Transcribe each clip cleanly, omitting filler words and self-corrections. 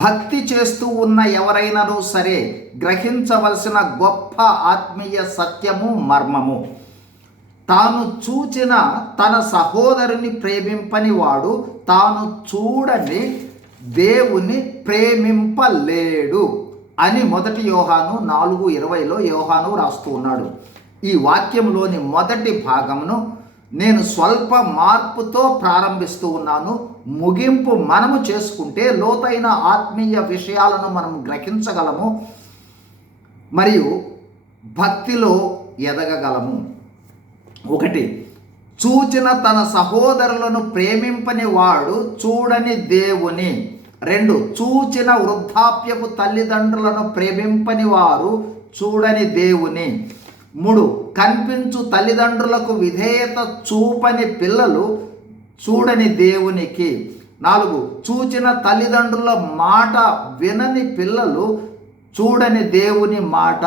భక్తి చేస్తూ ఉన్న ఎవరైనాను సరే గ్రహించవలసిన గొప్ప ఆత్మీయ సత్యము, మర్మము. తాను చూచిన తన సహోదరుని ప్రేమింపని వాడు తాను చూడని దేవుని ప్రేమింపలేడు అని 1 యోహాను 4:20 యోహాను రాస్తూ ఉన్నాడు. ఈ వాక్యంలోని మొదటి భాగమును నేను స్వల్ప మార్పుతో ప్రారంభిస్తూ ఉన్నాను. ముగింపు మనము చేసుకుంటే లోతైన ఆత్మీయ విషయాలను మనం గ్రహించగలము మరియు భక్తిలో ఎదగగలము. 1, చూచిన తన సహోదరులను ప్రేమింపని వాడు చూడని దేవుని. 2, చూచిన వృద్ధాప్యపు తల్లిదండ్రులను ప్రేమింపని వారు చూడని దేవుని. 3, కనిపించు తల్లిదండ్రులకు విధేయత చూపని పిల్లలు చూడని దేవునికి. 4, చూచిన తల్లిదండ్రుల మాట వినని పిల్లలు చూడని దేవుని మాట.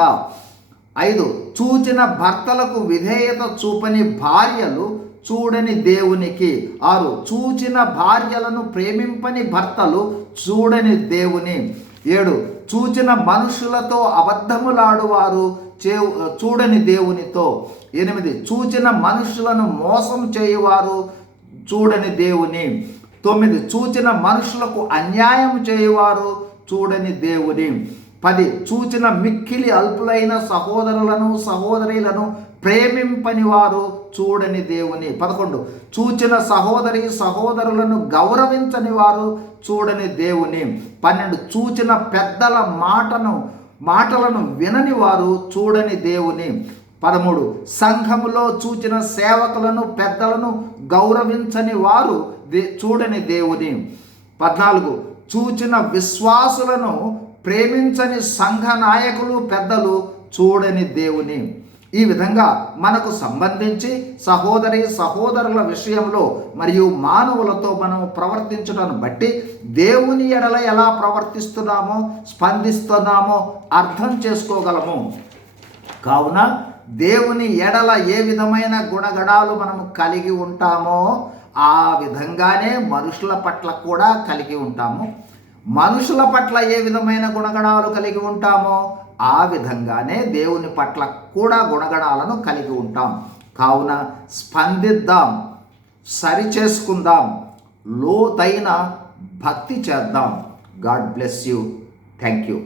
5, చూచిన భర్తలకు విధేయత చూపని భార్యలు చూడని దేవునికి. 6, చూచిన భార్యలను ప్రేమింపని భర్తలు చూడని దేవుని. 7, చూచిన మనుషులతో అబద్ధములాడువారు చూడని దేవునితో. 8, చూచిన మనుషులను మోసం చేయువారు చూడని దేవుని. 9, చూచిన మనుషులకు అన్యాయం చేయువారు చూడని దేవుని. 10, చూచిన మిక్కిలి అల్పులైన సహోదరులను సహోదరులను ప్రేమింపని వారు చూడని దేవుని. 11, చూచిన సహోదరులను గౌరవించని వారు చూడని దేవుని. 12, చూచిన పెద్దల మాటలను వినని వారు చూడని దేవుని. 13, సంఘములో చూచిన సేవకులను పెద్దలను గౌరవించని వారు చూడని దేవుని. 14, చూచిన విశ్వాసులను ప్రేమించని సంఘ నాయకులు పెద్దలు చూడని దేవుని. ఈ విధంగా మనకు సంబంధించి సహోదరుల విషయంలో మరియు మానవులతో మనం ప్రవర్తించడాన్ని బట్టి దేవుని ఎడల ఎలా ప్రవర్తిస్తున్నామో స్పందిస్తున్నామో అర్థం చేసుకోగలము. కావున దేవుని ఎడల ఏ విధమైన గుణగణాలు మనము కలిగి ఉంటామో ఆ విధంగానే మనుషుల పట్ల కూడా కలిగి ఉంటాము. మనుషుల పట్ల ఏ విధమైన గుణగణాలు కలిగి ఉంటామో ఆ విధంగానే దేవుని పట్ల కూడా గుణగణాలను కలిగి ఉంటాం. కావున స్పందిద్దాం, సరిచేసుకుందాం, లోతైన భక్తి చేద్దాం. God bless you. Thank you.